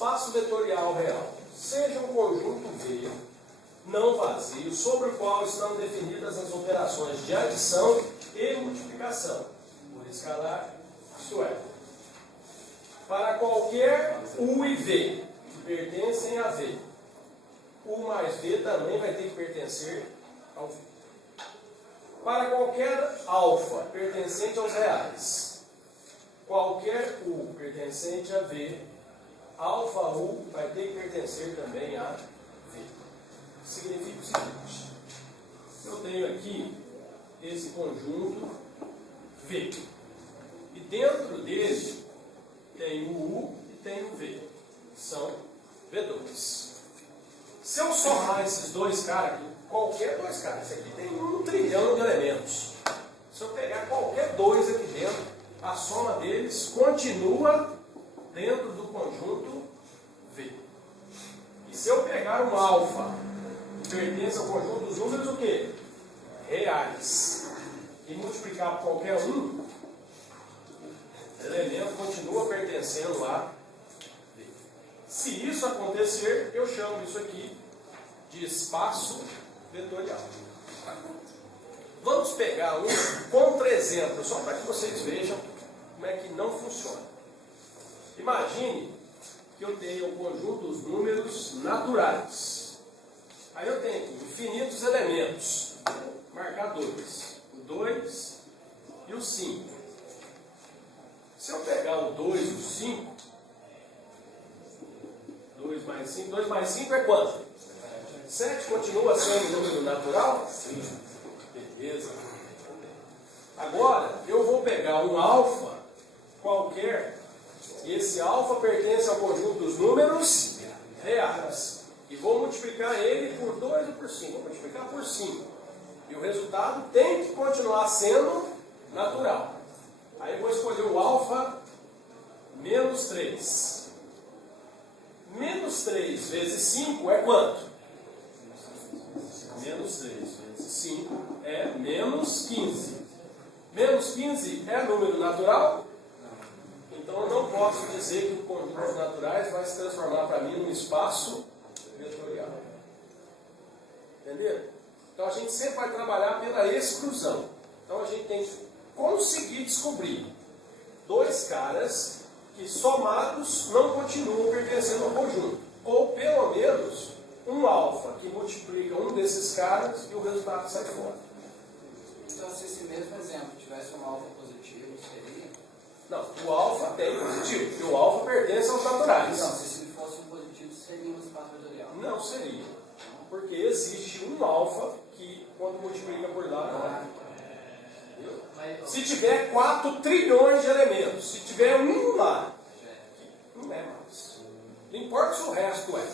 espaço vetorial real seja um conjunto V não vazio sobre o qual estão definidas as operações de adição e multiplicação por escalar, isto é, para qualquer U e V que pertencem a V, U mais V também vai ter que pertencer ao V. Para qualquer alfa pertencente aos reais, qualquer U pertencente a V, alfa U vai ter que pertencer também a V. Significa o seguinte: eu tenho aqui esse conjunto V, e dentro dele tem o U e tem o V, são V2. Se eu somar esses dois caras aqui, qualquer dois caras, esse aqui tem 1 trilhão de elementos. Se eu pegar qualquer dois aqui dentro, a soma deles continua dentro do conjunto V. E se eu pegar um alfa que pertence ao conjunto dos números, o quê? Reais, e multiplicar por qualquer um, o elemento continua pertencendo a V. Se isso acontecer, eu chamo isso aqui de espaço vetorial. Vamos pegar um contra-exemplo, só para que vocês vejam como é que não funciona. Imagine que eu tenho o conjunto dos números naturais. Aí eu tenho aqui infinitos elementos. Vou marcar dois. O 2 e o 5. Se eu pegar o 2 e o 5, 2 mais 5 é quanto? 7 continua sendo um número natural? Sim. Beleza. Agora, eu vou pegar um alfa qualquer, e esse alfa pertence ao conjunto dos números reais. E vou multiplicar ele por 2 ou por 5. Vou multiplicar por 5. E o resultado tem que continuar sendo natural. Aí eu vou escolher o alfa menos 3. Menos 3 vezes 5 é quanto? Menos 3 vezes 5 é menos 15. Menos 15 é número natural? Então eu não posso dizer que o conjunto dos naturais vai se transformar para mim num espaço vetorial. Entenderam? Então a gente sempre vai trabalhar pela exclusão. Então a gente tem que conseguir descobrir dois caras que somados não continuam pertencendo ao conjunto. Ou pelo menos um alfa que multiplica um desses caras e o resultado sai fora. Então, se esse mesmo exemplo tivesse um alfa positivo, seria? Não, o alfa tem positivo, porque o alfa pertence aos naturais. Não, se ele fosse um positivo, seria um espaço vetorial. Não seria, porque existe um alfa que, quando multiplica por lá, não é. Se tiver 4 trilhões de elementos, se tiver um lá, não é mais. Não importa se o resto é.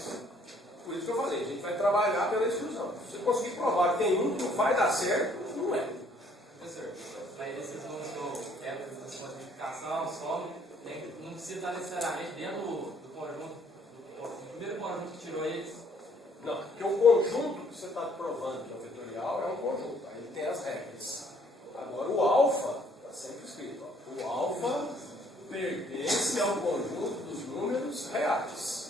Por isso que eu falei, a gente vai trabalhar pela exclusão. Se você conseguir provar que tem um que não vai dar certo, não é. Professor, mas esses números que eu quero, essa multiplicação, soma, não precisa estar necessariamente dentro do conjunto, do primeiro conjunto que tirou eles. Não, porque o conjunto que você está provando que é o vetorial é um conjunto, aí ele tem as regras. Agora o alfa, está sempre escrito, ó, o alfa pertence ao conjunto dos números reais.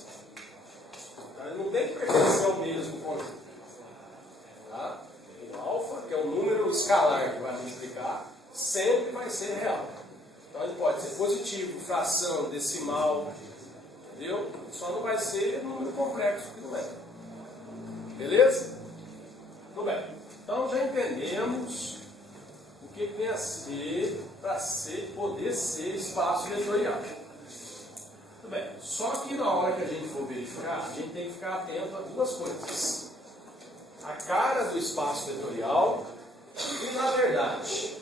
Então ele não tem que pertencer ao mesmo conjunto. Tá? O alfa, que é o número escalar que vai multiplicar, sempre vai ser real. Então ele pode ser positivo, fração, decimal, entendeu? Só não vai ser número complexo que não é. Beleza? Tudo bem. Então já entendemos o que vem a ser para poder ser espaço vetorial. Muito bem. Só que na hora que a gente for verificar, a gente tem que ficar atento a duas coisas. A cara do espaço vetorial e, na verdade,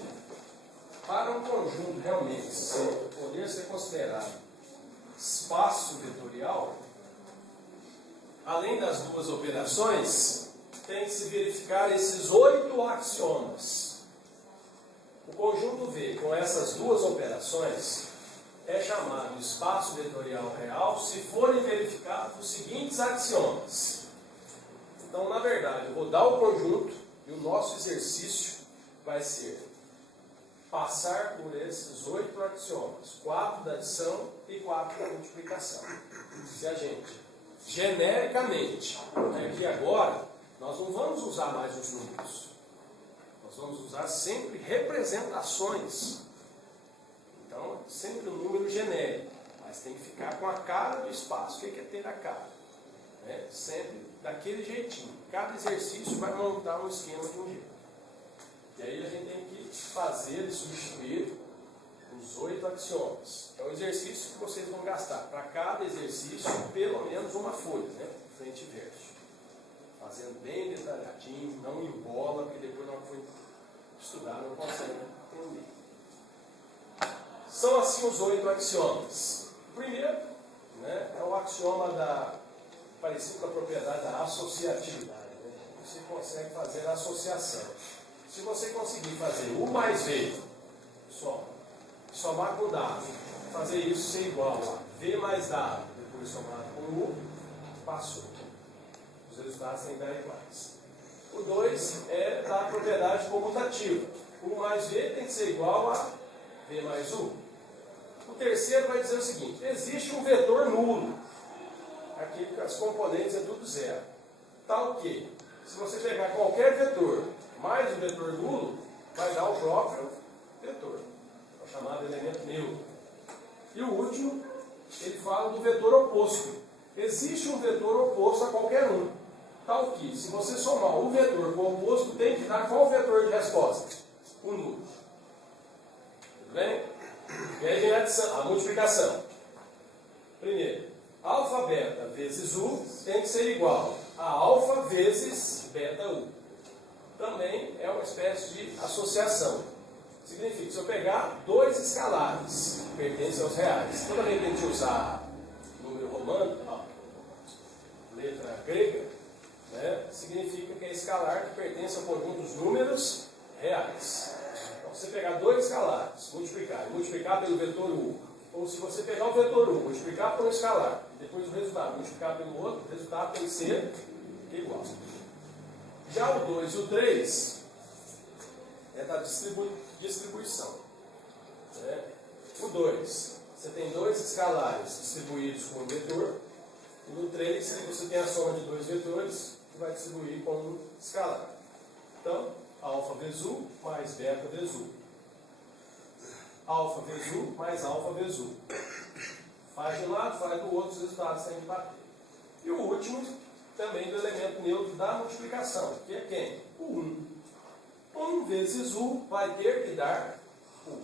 para um conjunto realmente poder ser considerado espaço vetorial, além das duas operações, tem que se verificar esses 8 axiomas. O conjunto V com essas duas operações é chamado espaço vetorial real se forem verificados os seguintes axiomas. Então, na verdade, eu vou dar o conjunto e o nosso exercício vai ser: passar por esses 8 axiomas, 4 da adição e 4 da multiplicação. Se a gente, genericamente, aqui agora, nós não vamos usar mais os números. Nós vamos usar sempre representações. Então, sempre um número genérico. Mas tem que ficar com a cara do espaço. O que é ter a cara? Sempre daquele jeitinho. Cada exercício vai montar um esquema de um jeito. E aí a gente tem que fazer e substituir os 8 axiomas. É um exercício que vocês vão gastar para cada exercício pelo menos uma folha, frente e verso. Fazendo bem detalhadinho, não embola, porque depois não foi estudar, não consegue entender. São assim os 8 axiomas. O primeiro é o axioma parecido com a propriedade da associatividade. Você consegue fazer a associação. Se você conseguir fazer U mais V, somar com dado, fazer isso ser igual a V mais dado, depois somar com U, passou. Os resultados têm que dar iguais. O 2 é da propriedade comutativa. U mais V tem que ser igual a V mais U. O terceiro vai dizer o seguinte: existe um vetor nulo. Aqui as componentes é tudo zero. Tal que, se você pegar qualquer vetor mais o vetor nulo, vai dar o próprio vetor. É o chamado elemento neutro. E o último, ele fala do vetor oposto. Existe um vetor oposto a qualquer um. Tal que, se você somar o vetor com o oposto, tem que dar qual vetor de resposta? O nulo. Tudo bem? E aí vem a multiplicação. Primeiro, alfa beta vezes U tem que ser igual a alfa vezes beta U. Também é uma espécie de associação. Significa que se eu pegar 2 escalares que pertencem aos reais, toda vez que a gente usar número romano, letra grega, significa que é escalar que pertence ao conjunto dos números reais. Então, se você pegar 2 escalares, multiplicar pelo vetor U, ou se você pegar o vetor U, multiplicar por um escalar, e depois o resultado multiplicar pelo outro, o resultado tem que ser igual. Já o 2 e o 3 é da distribuição. O 2, você tem 2 escalares distribuídos com um vetor, e no 3 você tem a soma de 2 vetores, que vai distribuir com um escalar. Então, alfa vezes U mais beta vezes U. Alfa vezes U mais alfa vezes U. Faz de um lado, faz do outro, os resultados têm que bater. E o último, também do elemento neutro da multiplicação, que é quem? O 1. 1 vezes U vai ter que dar U.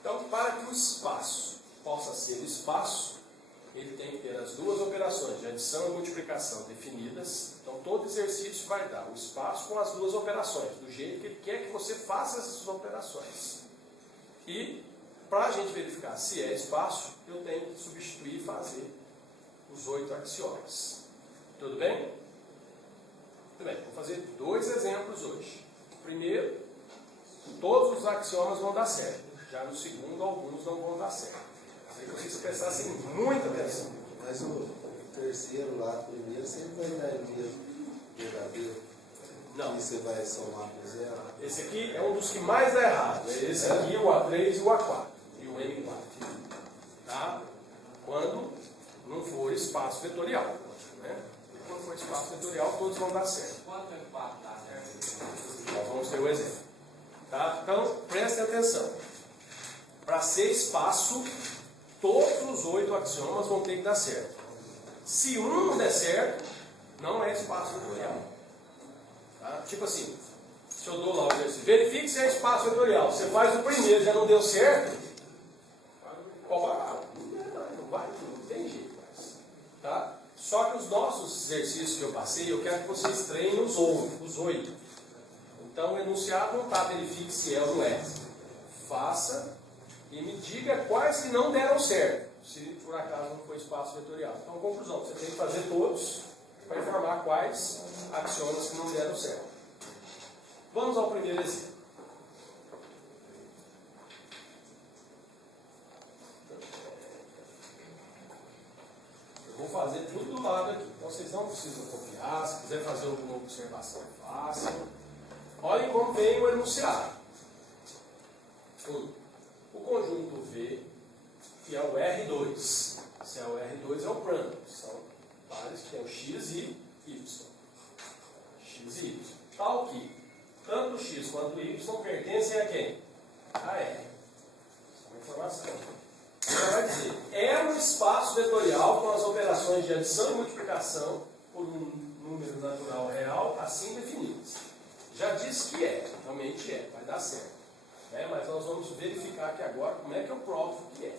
Então, para que o espaço possa ser espaço, ele tem que ter as duas operações de adição e multiplicação definidas. Então, todo exercício vai dar o espaço com as duas operações, do jeito que ele quer que você faça essas operações. E, para a gente verificar se é espaço, eu tenho que substituir e fazer os 8 axiomas. Tudo bem? Muito bem, vou fazer 2 exemplos hoje. Primeiro, todos os axiomas vão dar certo. Já no segundo, alguns não vão dar certo. Aí vocês prestassem muita atenção. Mas o terceiro lá, primeiro, sempre vai dar mesmo verdadeiro. Não. E você vai somar com zero. Esse aqui é um dos que mais dá errado. É esse aqui, o A3 e o A4. E o M4. Tá? Quando não for espaço vetorial. Quando for espaço vetorial, todos vão dar certo. Quanto M4 dá certo? Nós vamos ter o exemplo. Tá? Então, prestem atenção. Para ser espaço, todos os 8 axiomas vão ter que dar certo. Se um não der certo, não é espaço vetorial. Tá? Tipo assim, se eu dou lá o exercício, verifique se é espaço vetorial. Você faz o primeiro, já não deu certo, não vai, não tem jeito mais. Tá? Só que os nossos exercícios que eu passei, eu quero que vocês treinem os 8. Então, o enunciado não está, verifique se é ou não é. Faça e me diga quais que não deram certo, se por acaso não foi espaço vetorial. Então, conclusão, você tem que fazer todos para informar quais axiomas que não deram certo. Vamos ao primeiro exemplo. Eu vou fazer tudo do lado aqui, então vocês não precisam copiar. Se quiser fazer alguma observação, façam. Olhem como vem o enunciado. que é o R2. Se é o R2 é o plano. São pares que tem o X e Y. X e Y. Tal que tanto o X quanto o Y pertencem a quem? A R. Isso é uma informação. Então vai dizer, é um espaço vetorial com as operações de adição e multiplicação por um número natural real assim definidas. Já disse que é, realmente é, vai dar certo. Mas nós vamos verificar aqui agora como é que eu provo que é.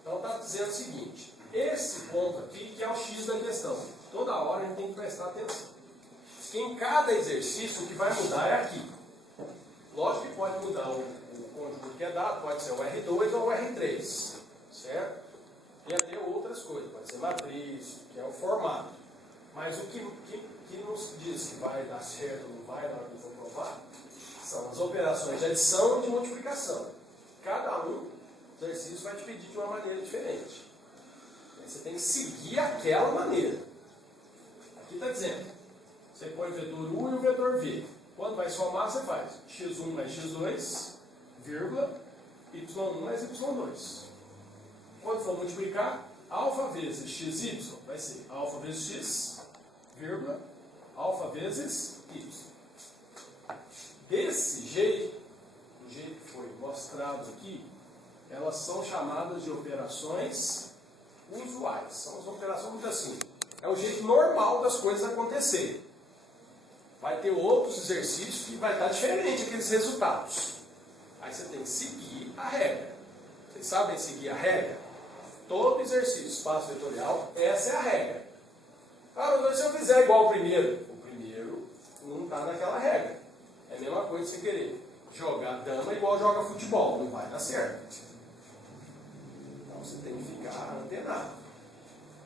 Então está dizendo o seguinte, esse ponto aqui que é o X da questão. Toda hora a gente tem que prestar atenção. Que em cada exercício o que vai mudar é aqui. Lógico que pode mudar o conjunto que é dado, pode ser o R2 ou o R3, certo? E até outras coisas, pode ser matriz, que é o formato. Mas o que nos diz que vai dar certo ou não vai na hora que eu for provar, são as operações de adição e de multiplicação. Cada um exercício vai te pedir de uma maneira diferente. Você tem que seguir aquela maneira. Aqui está dizendo, você põe o vetor U e o vetor V. Quando vai somar, você faz x1 mais x2, vírgula, y1 mais y2. Quando for multiplicar, alfa vezes xy vai ser alfa vezes x, vírgula, alfa vezes y. Desse jeito, do jeito que foi mostrado aqui, elas são chamadas de operações usuais. São as operações assim. É o jeito normal das coisas acontecerem. Vai ter outros exercícios que vai estar diferente aqueles resultados. Aí você tem que seguir a regra. Vocês sabem seguir a regra? Todo exercício espaço vetorial, essa é a regra. Ah, mas se eu fizer igual o primeiro não está naquela regra. É a mesma coisa que você querer jogar dama igual joga futebol, não vai dar certo. Então você tem que ficar antenado.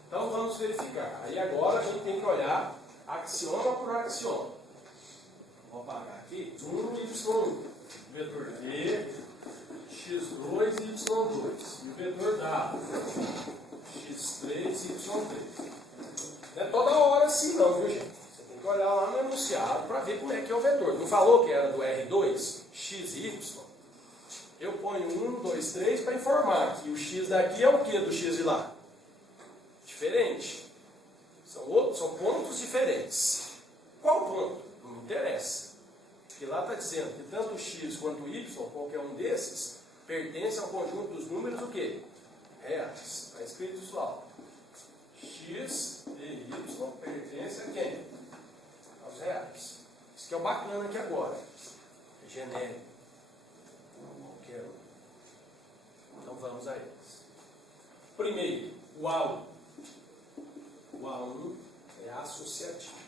Então vamos verificar. Aí agora a gente tem que olhar axioma por axioma. Vou apagar aqui. 1 e y1. Vetor V, x2 e y2. E o vetor dado, x3 e y3. Não é toda hora assim não, viu gente? Você tem que olhar lá no enunciado para ver como é que é o vetor. Não falou que era do R2, x e y? Eu ponho 1, 2, 3 para informar que o x daqui é o que do x de lá? Diferente. São pontos diferentes. Qual ponto? Não me interessa. Porque lá está dizendo que tanto o x quanto o y, qualquer um desses, pertence ao conjunto dos números o quê? Reais. Está escrito isso lá. X e y pertence a quem? Aos reais. Isso que é o bacana aqui agora. É genérico. Qualquer um. Então vamos a eles. Primeiro, o A1. O A1 é associativo.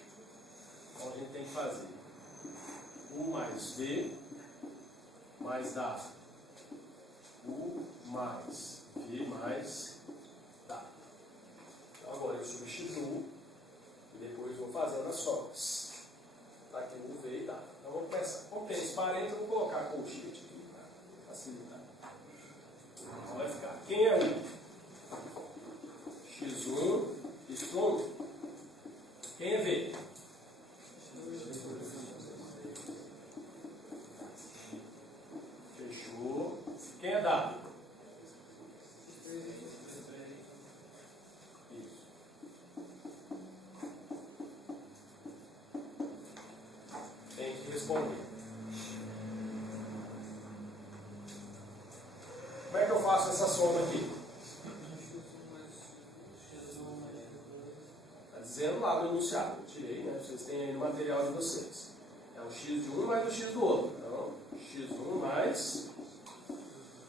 Então a gente tem que fazer U mais V mais dado. U mais V mais dado. Então agora eu substituo e depois vou fazendo as somas. Está aqui U, V e dado. Então vamos começar. Como tem esse parênteses, eu vou colocar a colchete aqui para facilitar. Então vai ficar. Quem é U? X1, Y1. Quem é V? Fechou. Quem é dado? Isso. Tem que responder. Como é que eu faço essa soma aqui? Está dizendo lá no enunciado. Eu tirei, né? Vocês têm aí no material de vocês. É o x de um mais o x do outro. Então, x1 mais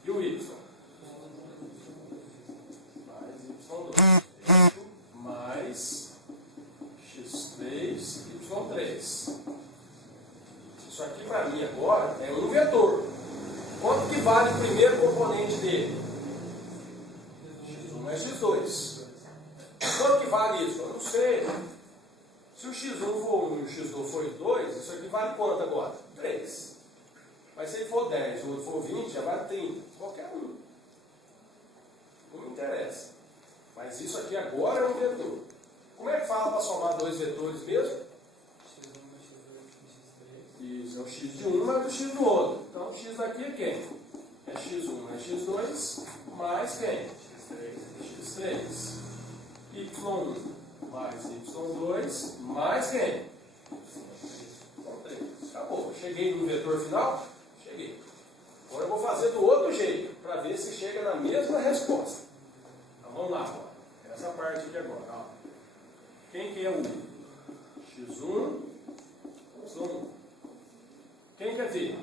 e o y. Mais y2. Mais x3 e y3. Isso aqui para mim agora é um vetor. Quanto que vale o primeiro componente dele? x1 mais x2. Quanto que vale isso? Eu não sei. Se o x1 for 1 e o x2 for 2, isso aqui vale quanto agora? 3. Mas se ele for 10 e o outro for 20, já vale 30. Qualquer um. Não me interessa. Mas isso aqui agora é um vetor. Como é que fala para somar dois vetores mesmo? Isso, é o x de um mais o x do outro. Então o x daqui é quem? É x1 mais x2 mais quem? x3. y1 mais y2 mais quem? y3. Acabou. Cheguei no vetor final? Cheguei. Agora eu vou fazer do outro jeito, para ver se chega na mesma resposta. Então vamos lá agora. Essa parte aqui agora. Ó. Quem que é o x1, y1? Quem quer ver?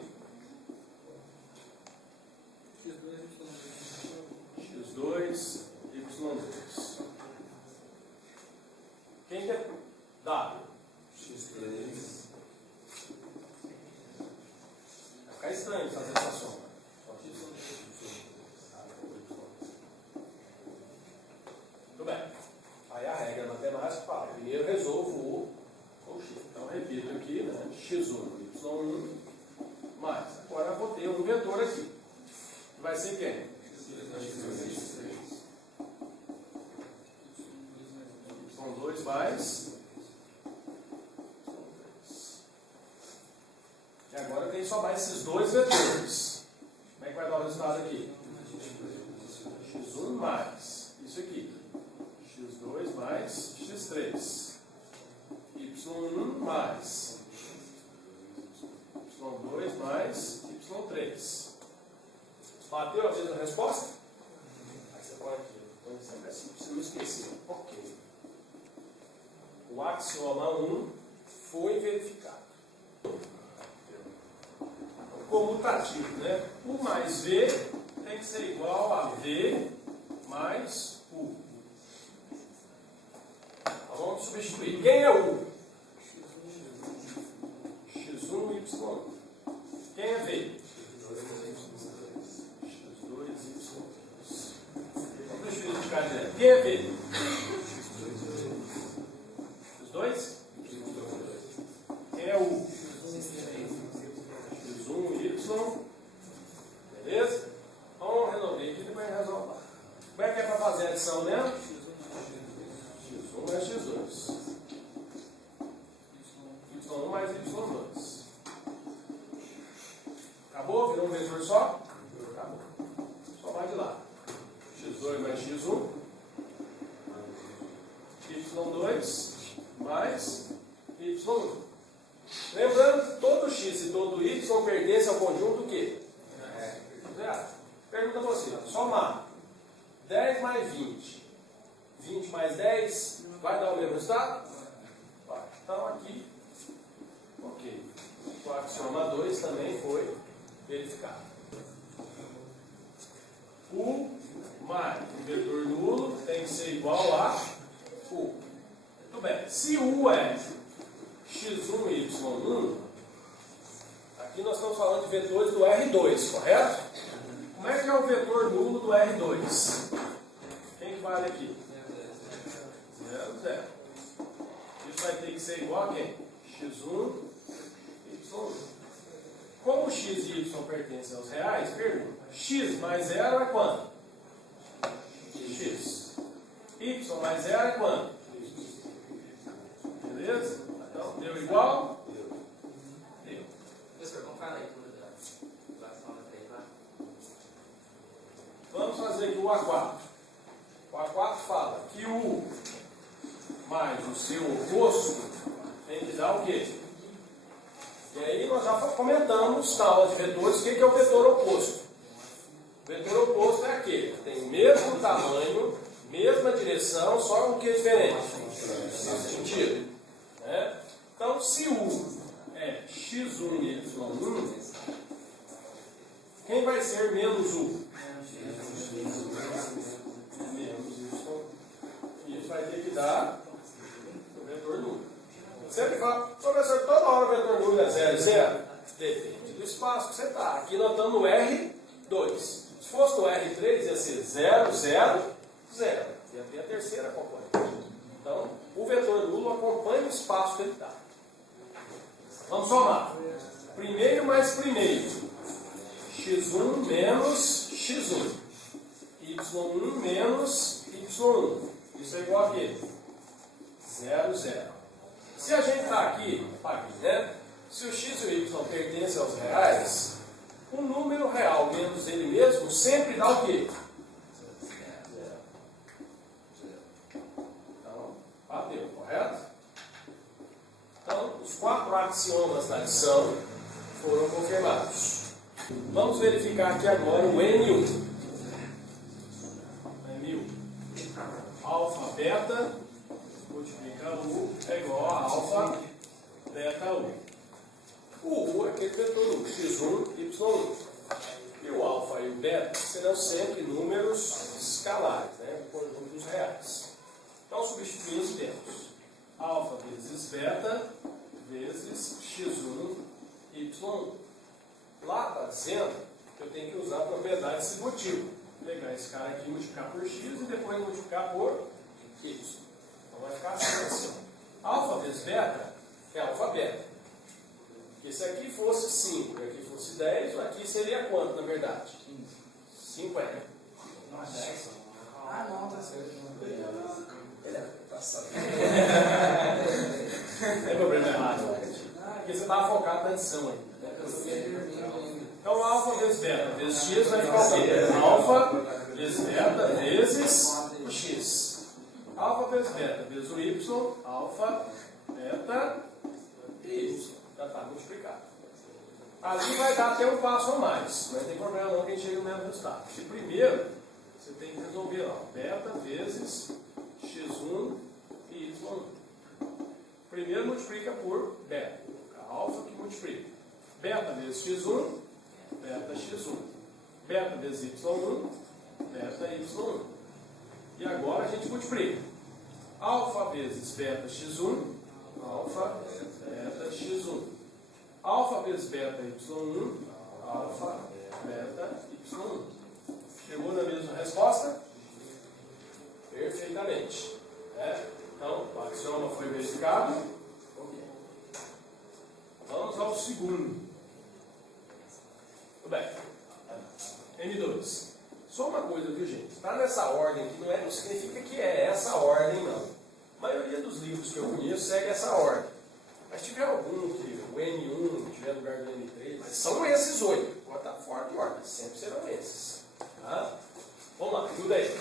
x2, y2. Quem quer W? x3. Vai ficar estranho fazer essa soma. Muito bem. Aí a regra matemática fala, primeiro resolvo o x. Então repito aqui, né? x1, y1 mais. Agora eu vou ter um vetor aqui. Vai ser quem? y2 mais. E agora tem só mais esses dois vetores. Como é que vai dar o resultado aqui? x1 mais isso aqui. x2 mais x3. y1 mais y2 mais y3. Bateu a mesma resposta? Aí você põe aqui. Põe sempre assim, para você não esquecer. Ok. O axioma 1 foi verificado. Comutativo, né? U mais V tem que ser igual a V mais U. Então, vamos substituir. Quem é U? X1, Y1. Quem é V? X2, Y2. Vamos verificar direto. Quem é V? X2? Quem é U? Beleza? Vamos resolver aqui e depois resolve lá. Como é que é para fazer a adição mesmo? x1 mais x2. y1 mais y2. Acabou? Virou um vetor só? Acabou. Só vai de lá. x2 mais x1. y2 mais y1. Lembrando que todo x e todo y pertencem ao conjunto o quê? Zero. Pergunta para você, somar 10 mais 20. 20 mais 10 vai dar o mesmo resultado? Vai. Então aqui, ok. O axioma 2 também foi verificado. U mais o vetor nulo tem que ser igual a U. Muito bem. Se U é x1 e y1, aqui nós estamos falando de vetores do R2, correto? Como é que é o vetor nulo do R2? Quem que vale aqui? 0, 0. Isso vai ter que ser igual a quem? x1 e y1. Como x e y pertencem aos reais, pergunta. X mais 0 é quanto? X. Y mais 0 é quanto? Beleza? Então, deu igual? Deu. Professor, vamos falar a leitura da ação da 3 lá. Vamos fazer aqui o A4. O A4 fala que o U mais o seu oposto tem que dar o quê? E aí nós já comentamos na aula de vetores o que é o vetor oposto. O vetor oposto é aquele que tem o mesmo tamanho, mesma direção, só um que é diferente. Nesse sentido. Né? Então, se U é x1 e y1, quem vai ser menos U? Menos y. Isso vai ter que dar o vetor nulo. Sempre fala, professor, toda hora o vetor nulo é 0 e 0? Depende do espaço que você está. Aqui nós estamos no R2. Se fosse no R3, ia ser 0, 0, 0. Ia ter a terceira componente. Então, o vetor nulo acompanha o espaço que ele está. Vamos somar. Primeiro mais primeiro. x1 menos x1. y1 menos y1. Isso é igual a quê? 0, 0. Se a gente está aqui, né? Se o x e o y pertencem aos reais, o número real menos ele mesmo sempre dá o quê? 4 axiomas da adição foram confirmados. Vamos verificar aqui agora o N1. N1. Alfa, beta, multiplica U é igual a alfa, beta U. O U é aquele vetor U, x1, y1. E o alfa e o beta serão sempre números escalares, né? Conjuntos reais. Então, substituindo, temos alfa vezes beta vezes x1, y1. Lá está dizendo que eu tenho que usar a propriedade distributiva. Pegar esse cara aqui, multiplicar por x e depois multiplicar por y. Então vai ficar assim. Alfa vezes beta é alfa beta. Porque se aqui fosse 5 e aqui fosse 10, aqui seria quanto na verdade? 50. Não, 10. Ah, não, tá certo. Ele é passado. Não é problema errado. Porque você estava focado na adição aí. Então, alfa vezes beta vezes x vai ficar o quê? Alfa vezes beta vezes x. Alfa vezes beta vezes o y, alfa, beta e y. Já está multiplicado. Ali vai dar até um passo a mais. Não tem problema não que a gente chegue no mesmo resultado. E primeiro, você tem que resolver lá. Beta vezes x1 e y1. Primeiro multiplica por beta. Alfa que multiplica. Beta vezes x1, beta x1. Beta vezes y1, beta y1. E agora a gente multiplica. Alfa vezes beta x1, alfa, beta x1. Alfa vezes beta y1, alfa, beta y1. Chegou na mesma resposta? Perfeitamente. Então, o axioma foi verificado. Vamos ao segundo. Tudo bem. N2. Só uma coisa, viu, gente? Está nessa ordem que não significa que é essa ordem, não. A maioria dos livros que eu conheço segue essa ordem. Mas se tiver algum que o N1 tiver no lugar do N3, mas são esses 8. Pode estar fora de ordem, sempre serão esses. Tá? Vamos lá, tudo aí.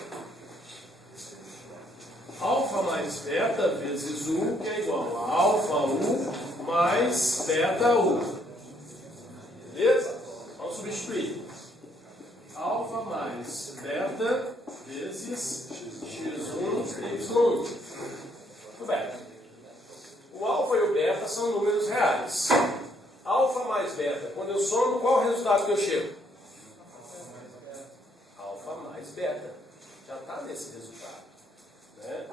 Alfa mais beta vezes U, que é igual a alfa U mais beta U. Beleza? Vamos substituir. Alfa mais beta vezes x1, y1. Muito bem. O alfa e o beta são números reais. Alfa mais beta, quando eu somo, qual o resultado que eu chego? Alfa mais beta. Já está nesse resultado. Né?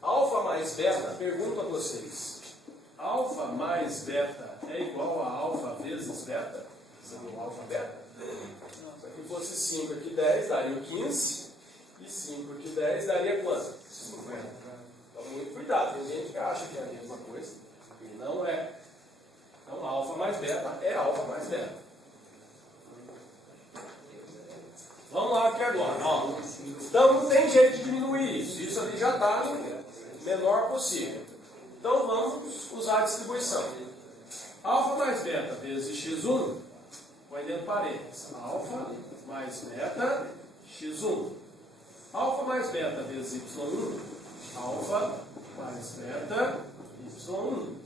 Alfa mais beta, pergunto a vocês. Alfa mais beta é igual a alfa vezes beta? Sendo alfa beta? Se aqui fosse 5 aqui 10, daria 15. E 5 aqui 10 daria quanto? 50. Então, muito cuidado. Tem gente que acha que é a mesma coisa. E não é. Então, alfa mais beta é alfa mais beta. Vamos lá aqui agora. Ó. Então, não tem jeito de diminuir isso. Isso ali já está no menor possível. Então, vamos usar a distribuição. Alfa mais beta vezes x1, vai dentro de parênteses. Alfa mais beta x1. Alfa mais beta vezes y1, alfa mais beta y1.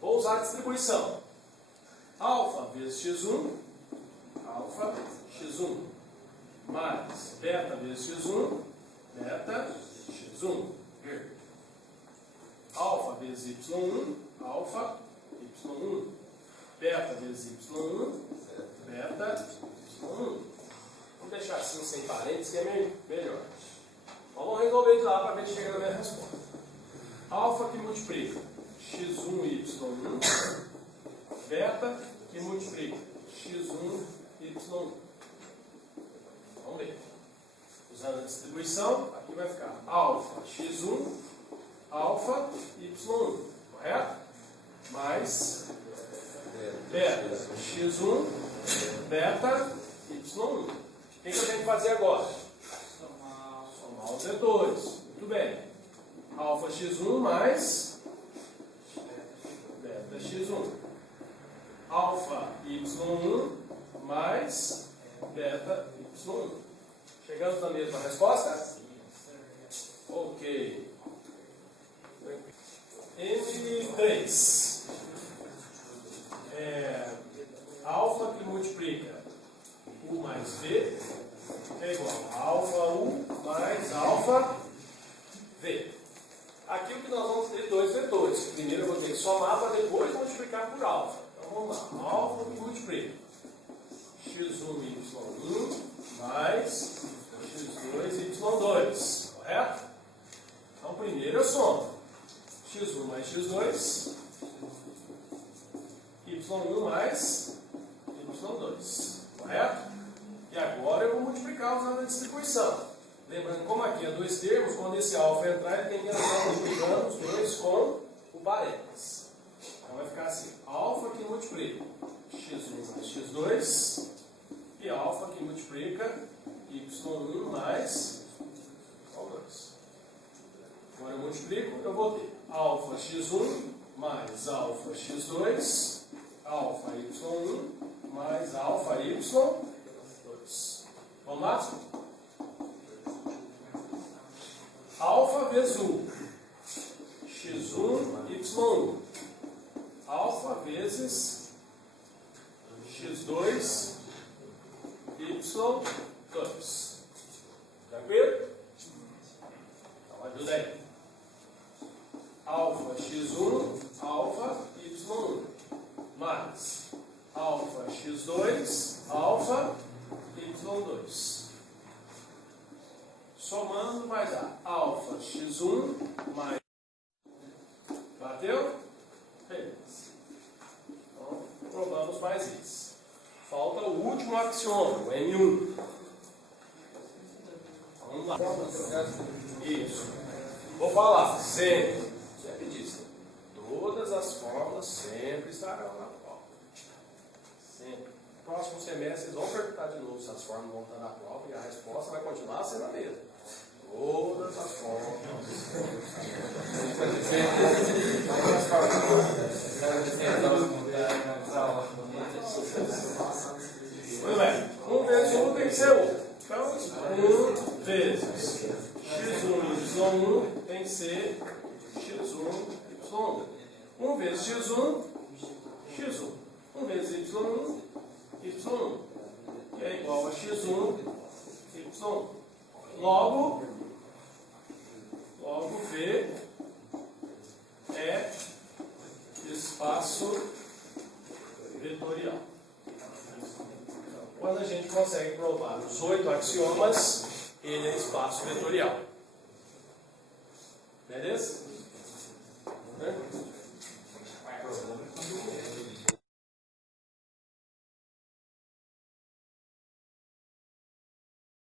Vou usar a distribuição. Alfa vezes x1, alfa x1. Mais beta vezes x1, beta x1. Alfa vezes y1, alfa, y1. Beta vezes y1, beta, y1. Vamos deixar assim sem parênteses que é melhor. Vamos resolver de lá para ver se chega na minha resposta. Alfa que multiplica x1 e y1. Beta que multiplica x1 e y1. Vamos ver. Usando a distribuição, aqui vai ficar alfa x1, alfa y1, correto? Mais beta x1, beta y1. O que eu tenho que fazer agora? Somar os vetores. Muito bem. Alfa x1 mais beta x1. Alfa y1 mais beta y1. Chegamos na mesma resposta? Ok. N3. alfa que multiplica U mais V é igual a alfa U mais alfa V. Aqui o que nós vamos ter dois vetores. Primeiro eu vou ter que somar para depois multiplicar por alfa. Então vamos lá. Alfa que multiplica x1 y1 mais x2 y2. Correto? Então primeiro eu somo x1 mais x2, y1 mais y2. Correto? E agora eu vou multiplicar usando a distribuição. Lembrando, como aqui é dois termos, quando esse alfa entrar, ele tem que entrar multiplicando os dois com o parênteses. Então vai ficar assim, alfa que multiplica x1 mais x2 e alfa que multiplica y1 mais y2. Agora eu multiplico, eu vou ter alfa x1 mais alfa x2, alfa y1 mais alfa y2. Vamos lá? Alfa vezes U, x1, y1. Alfa vezes x2, y2. Tranquilo? Então ajuda aí. Alfa x1, alfa y1. Mais alfa x2, alfa y2. Somando vai dar alfa x1 mais. Bateu? Beleza. Então, provamos mais isso. Falta o último axioma, o M1. Vamos lá. Isso. Vou falar. Sempre disse. Todas as fórmulas sempre estarão na prova. Sempre. Próximo semestre vocês vão perguntar de novo se as fórmulas vão estar na prova e a resposta vai continuar sendo a mesma. Todas as fórmulas. Muito bem. 1 vezes 1 tem que ser 1. Então, 1 vezes x1 y1 tem que ser x1 y1. 1 vezes x1, x1. 1 vezes y1, y1. Que é igual a x1, y1. Logo V é espaço vetorial. Quando a gente consegue provar os 8 axiomas, ele é espaço vetorial. Beleza?